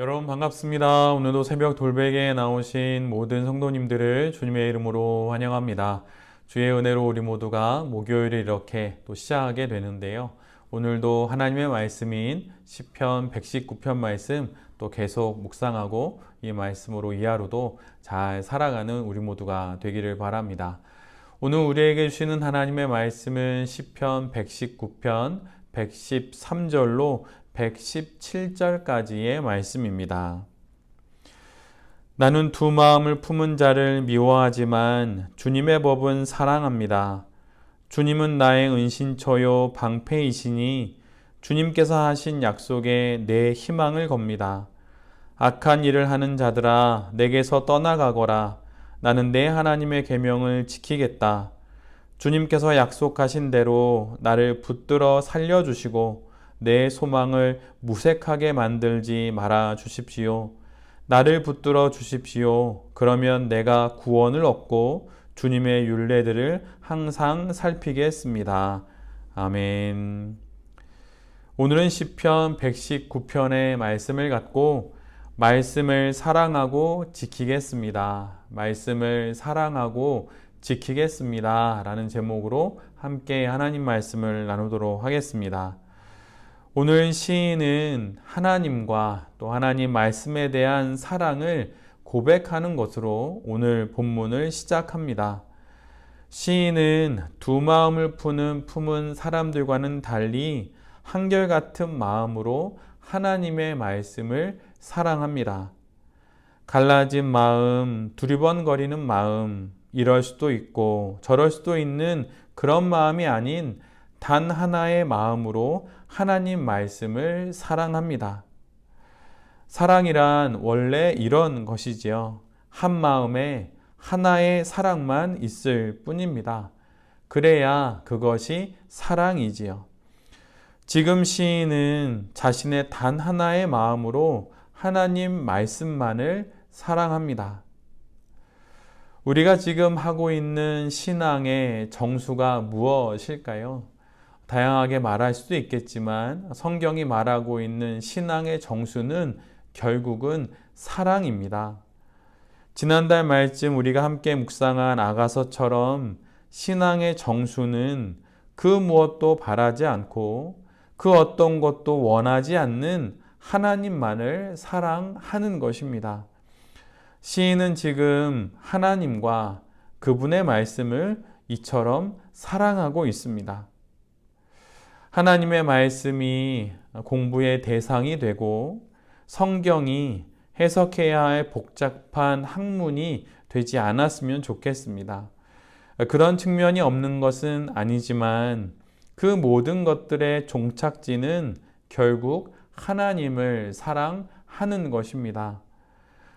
여러분 반갑습니다. 오늘도 새벽 돌베개에 나오신 모든 성도님들을 주님의 이름으로 환영합니다. 주의 은혜로 우리 모두가 목요일을 이렇게 또 시작하게 되는데요. 오늘도 하나님의 말씀인 시편 119편 말씀 또 계속 묵상하고 이 말씀으로 이 하루도 잘 살아가는 우리 모두가 되기를 바랍니다. 오늘 우리에게 주시는 하나님의 말씀은 시편 119편 113절로 117절까지의 말씀입니다. 나는 두 마음을 품은 자를 미워하지만 주님의 법은 사랑합니다. 주님은 나의 은신처요 방패이시니 주님께서 하신 약속에 내 희망을 겁니다. 악한 일을 하는 자들아 내게서 떠나가거라. 나는 내 하나님의 계명을 지키겠다. 주님께서 약속하신 대로 나를 붙들어 살려주시고 내 소망을 무색하게 만들지 말아 주십시오. 나를 붙들어 주십시오. 그러면 내가 구원을 얻고 주님의 율례들을 항상 살피겠습니다. 아멘. 오늘은 시편 119편의 말씀을 갖고 말씀을 사랑하고 지키겠습니다. 말씀을 사랑하고 지키겠습니다. 라는 제목으로 함께 하나님 말씀을 나누도록 하겠습니다. 오늘 시인은 하나님과 또 하나님 말씀에 대한 사랑을 고백하는 것으로 오늘 본문을 시작합니다. 시인은 두 마음을 품은 사람들과는 달리 한결같은 마음으로 하나님의 말씀을 사랑합니다. 갈라진 마음, 두리번거리는 마음, 이럴 수도 있고 저럴 수도 있는 그런 마음이 아닌 단 하나의 마음으로 하나님 말씀을 사랑합니다. 사랑이란 원래 이런 것이지요. 한 마음에 하나의 사랑만 있을 뿐입니다. 그래야 그것이 사랑이지요. 지금 시인은 자신의 단 하나의 마음으로 하나님 말씀만을 사랑합니다. 우리가 지금 하고 있는 신앙의 정수가 무엇일까요? 다양하게 말할 수도 있겠지만 성경이 말하고 있는 신앙의 정수는 결국은 사랑입니다. 지난달 말씀 우리가 함께 묵상한 아가서처럼 신앙의 정수는 그 무엇도 바라지 않고 그 어떤 것도 원하지 않는 하나님만을 사랑하는 것입니다. 시인은 지금 하나님과 그분의 말씀을 이처럼 사랑하고 있습니다. 하나님의 말씀이 공부의 대상이 되고 성경이 해석해야 할 복잡한 학문이 되지 않았으면 좋겠습니다. 그런 측면이 없는 것은 아니지만 그 모든 것들의 종착지는 결국 하나님을 사랑하는 것입니다.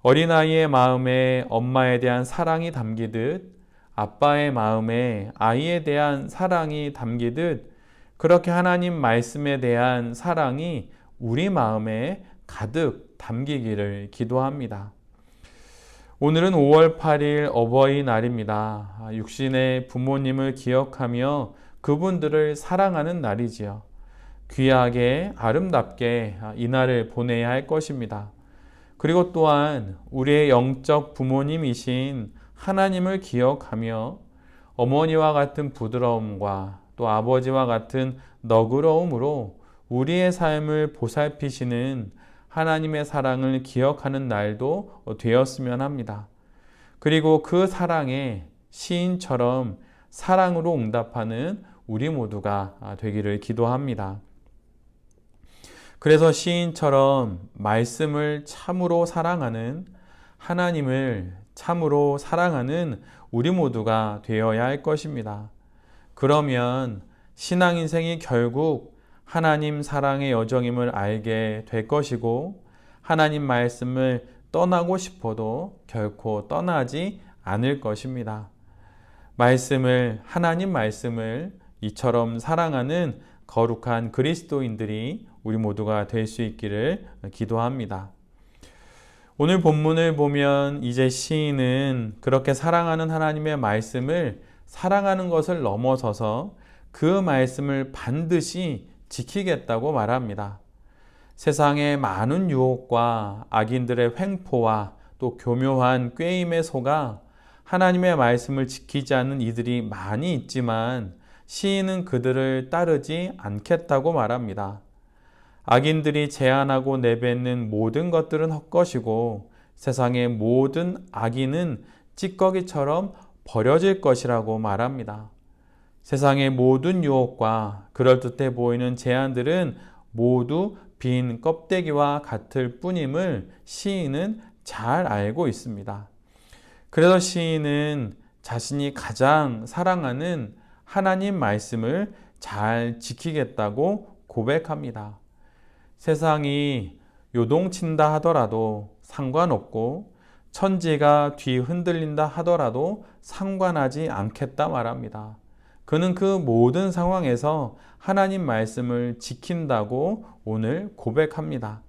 어린아이의 마음에 엄마에 대한 사랑이 담기듯 아빠의 마음에 아이에 대한 사랑이 담기듯 그렇게 하나님 말씀에 대한 사랑이 우리 마음에 가득 담기기를 기도합니다. 오늘은 5월 8일 어버이날입니다. 육신의 부모님을 기억하며 그분들을 사랑하는 날이지요. 귀하게 아름답게 이 날을 보내야 할 것입니다. 그리고 또한 우리의 영적 부모님이신 하나님을 기억하며 어머니와 같은 부드러움과 또 아버지와 같은 너그러움으로 우리의 삶을 보살피시는 하나님의 사랑을 기억하는 날도 되었으면 합니다. 그리고 그 사랑에 시인처럼 사랑으로 응답하는 우리 모두가 되기를 기도합니다. 그래서 시인처럼 말씀을 참으로 사랑하는 하나님을 참으로 사랑하는 우리 모두가 되어야 할 것입니다. 그러면 신앙 인생이 결국 하나님 사랑의 여정임을 알게 될 것이고 하나님 말씀을 떠나고 싶어도 결코 떠나지 않을 것입니다. 하나님 말씀을 이처럼 사랑하는 거룩한 그리스도인들이 우리 모두가 될 수 있기를 기도합니다. 오늘 본문을 보면 이제 시인은 그렇게 사랑하는 하나님의 말씀을 사랑하는 것을 넘어서서 그 말씀을 반드시 지키겠다고 말합니다. 세상의 많은 유혹과 악인들의 횡포와 또 교묘한 꾀임에 속아 하나님의 말씀을 지키지 않는 이들이 많이 있지만 시인은 그들을 따르지 않겠다고 말합니다. 악인들이 제안하고 내뱉는 모든 것들은 헛것이고 세상의 모든 악인은 찌꺼기처럼 버려질 것이라고 말합니다. 세상의 모든 유혹과 그럴듯해 보이는 제안들은 모두 빈 껍데기와 같을 뿐임을 시인은 잘 알고 있습니다. 그래서 시인은 자신이 가장 사랑하는 하나님 말씀을 잘 지키겠다고 고백합니다. 세상이 요동친다 하더라도 상관없고 천지가 뒤흔들린다 하더라도 상관하지 않겠다 말합니다. 그는 그 모든 상황에서 하나님 말씀을 지킨다고 오늘 고백합니다.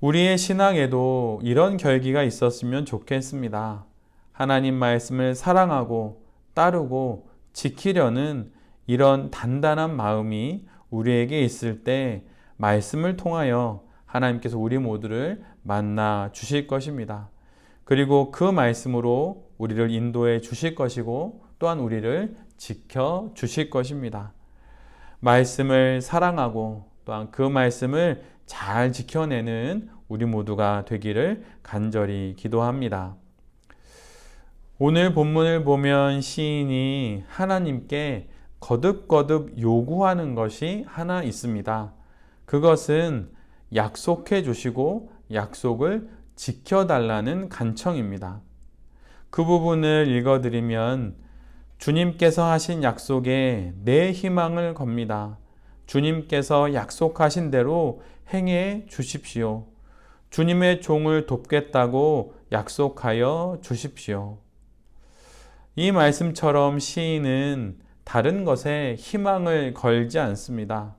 우리의 신앙에도 이런 결기가 있었으면 좋겠습니다. 하나님 말씀을 사랑하고 따르고 지키려는 이런 단단한 마음이 우리에게 있을 때 말씀을 통하여 하나님께서 우리 모두를 만나 주실 것입니다. 그리고 그 말씀으로 우리를 인도해 주실 것이고 또한 우리를 지켜 주실 것입니다. 말씀을 사랑하고 또한 그 말씀을 잘 지켜내는 우리 모두가 되기를 간절히 기도합니다. 오늘 본문을 보면 시인이 하나님께 거듭거듭 요구하는 것이 하나 있습니다. 그것은 약속해 주시고 약속을 지켜달라는 간청입니다. 그 부분을 읽어드리면 주님께서 하신 약속에 내 희망을 겁니다. 주님께서 약속하신 대로 행해 주십시오. 주님의 종을 돕겠다고 약속하여 주십시오. 이 말씀처럼 시인은 다른 것에 희망을 걸지 않습니다.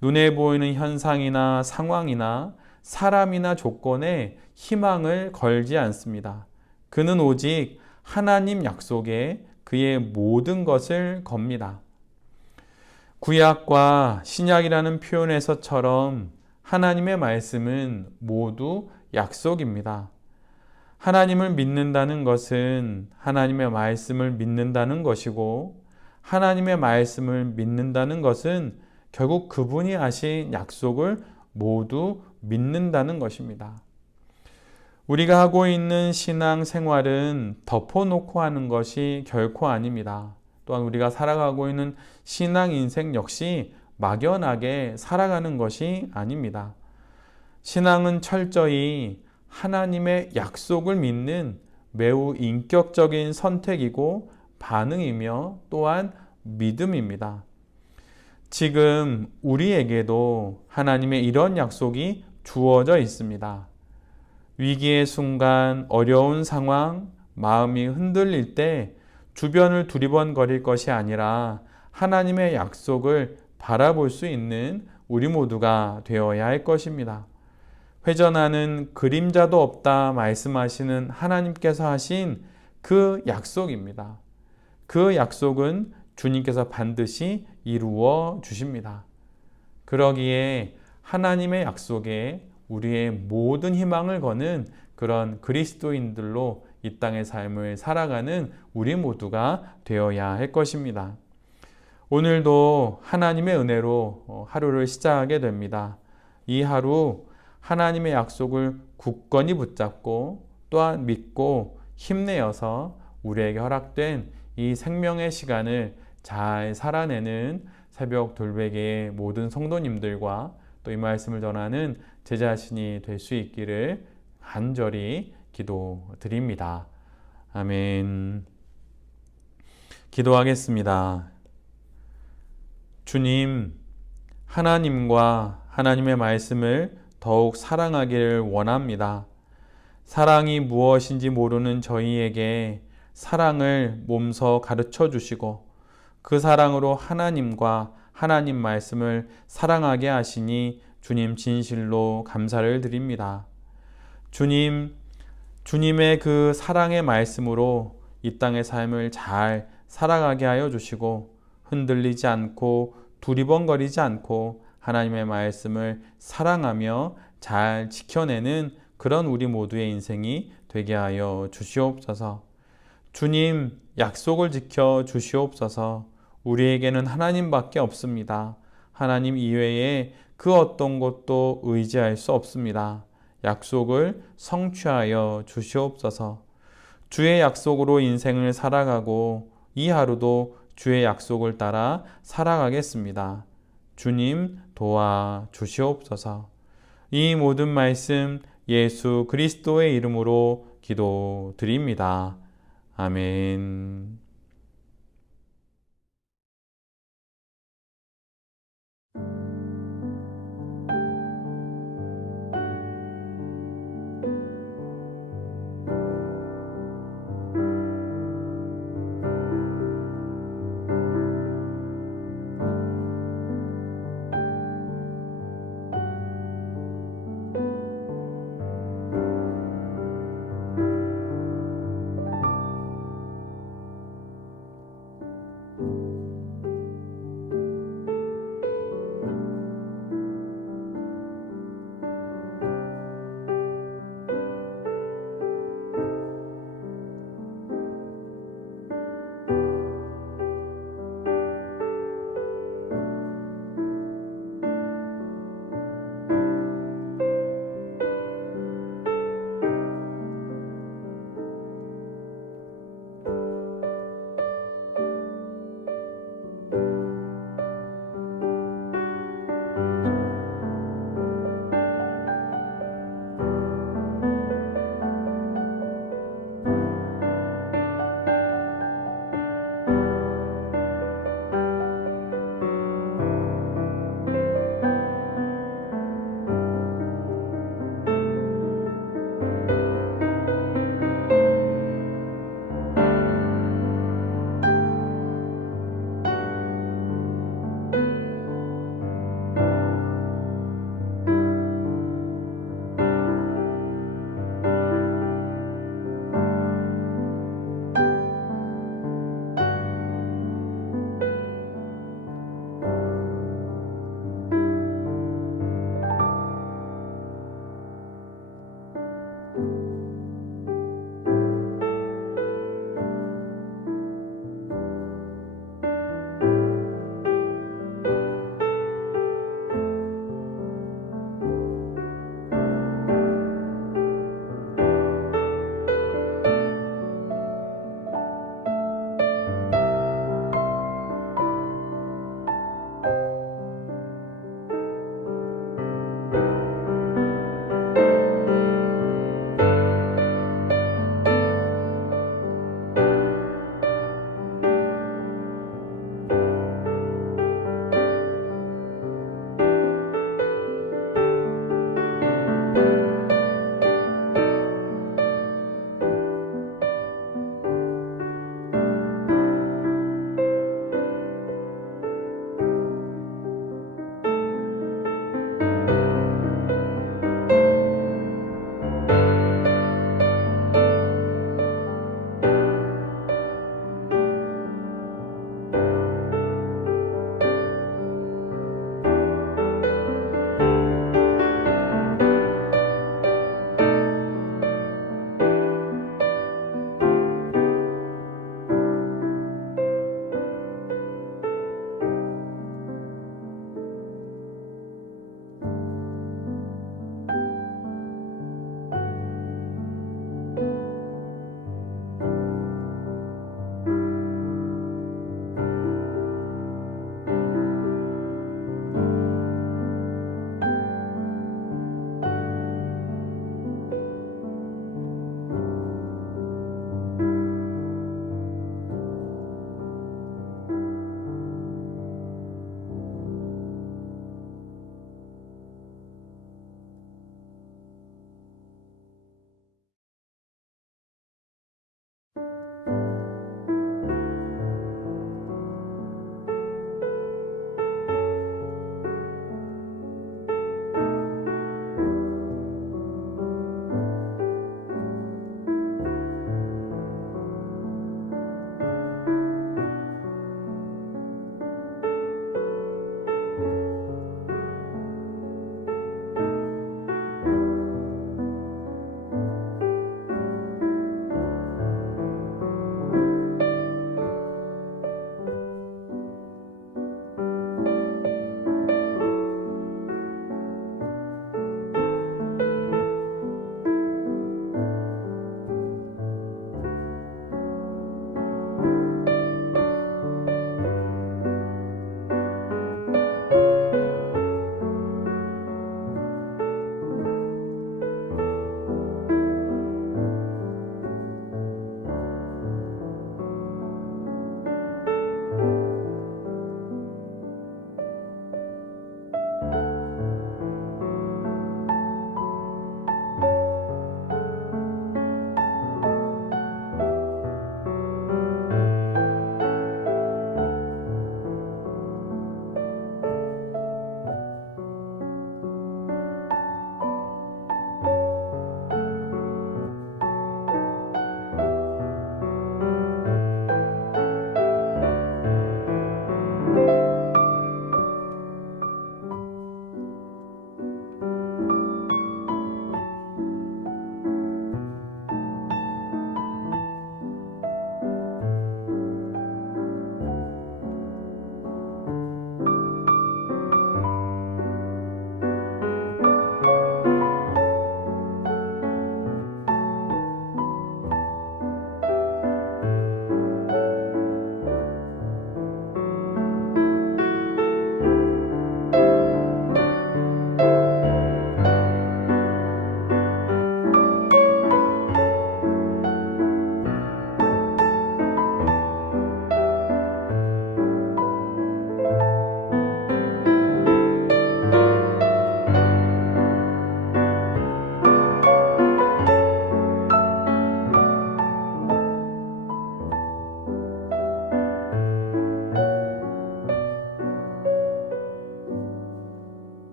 눈에 보이는 현상이나 상황이나 사람이나 조건에 희망을 걸지 않습니다. 그는 오직 하나님 약속에 그의 모든 것을 겁니다. 구약과 신약이라는 표현에서처럼 하나님의 말씀은 모두 약속입니다. 하나님을 믿는다는 것은 하나님의 말씀을 믿는다는 것이고 하나님의 말씀을 믿는다는 것은 결국 그분이 하신 약속을 모두 믿는다는 것입니다. 우리가 하고 있는 신앙 생활은 덮어놓고 하는 것이 결코 아닙니다. 또한 우리가 살아가고 있는 신앙 인생 역시 막연하게 살아가는 것이 아닙니다. 신앙은 철저히 하나님의 약속을 믿는 매우 인격적인 선택이고 반응이며 또한 믿음입니다. 지금 우리에게도 하나님의 이런 약속이 주어져 있습니다. 위기의 순간, 어려운 상황, 마음이 흔들릴 때 주변을 두리번거릴 것이 아니라 하나님의 약속을 바라볼 수 있는 우리 모두가 되어야 할 것입니다. 회전하는 그림자도 없다 말씀하시는 하나님께서 하신 그 약속입니다. 그 약속은 주님께서 반드시 이루어 주십니다. 그러기에 하나님의 약속에 우리의 모든 희망을 거는 그런 그리스도인들로 이 땅의 삶을 살아가는 우리 모두가 되어야 할 것입니다. 오늘도 하나님의 은혜로 하루를 시작하게 됩니다. 이 하루 하나님의 약속을 굳건히 붙잡고 또한 믿고 힘내어서 우리에게 허락된 이 생명의 시간을 잘 살아내는 새벽 돌베개의 모든 성도님들과 또 이 말씀을 전하는 제 자신이 될 수 있기를 간절히 기도드립니다. 아멘. 기도하겠습니다. 주님, 하나님과 하나님의 말씀을 더욱 사랑하기를 원합니다. 사랑이 무엇인지 모르는 저희에게 사랑을 몸소 가르쳐 주시고 그 사랑으로 하나님과 하나님 말씀을 사랑하게 하시니 주님 진실로 감사를 드립니다. 주님, 주님의 그 사랑의 말씀으로 이 땅의 삶을 잘 살아가게 하여 주시고 흔들리지 않고 두리번거리지 않고 하나님의 말씀을 사랑하며 잘 지켜내는 그런 우리 모두의 인생이 되게 하여 주시옵소서. 주님, 약속을 지켜 주시옵소서. 우리에게는 하나님밖에 없습니다. 하나님 이외에 그 어떤 것도 의지할 수 없습니다. 약속을 성취하여 주시옵소서. 주의 약속으로 인생을 살아가고 이 하루도 주의 약속을 따라 살아가겠습니다. 주님 도와 주시옵소서. 이 모든 말씀 예수 그리스도의 이름으로 기도드립니다. 아멘.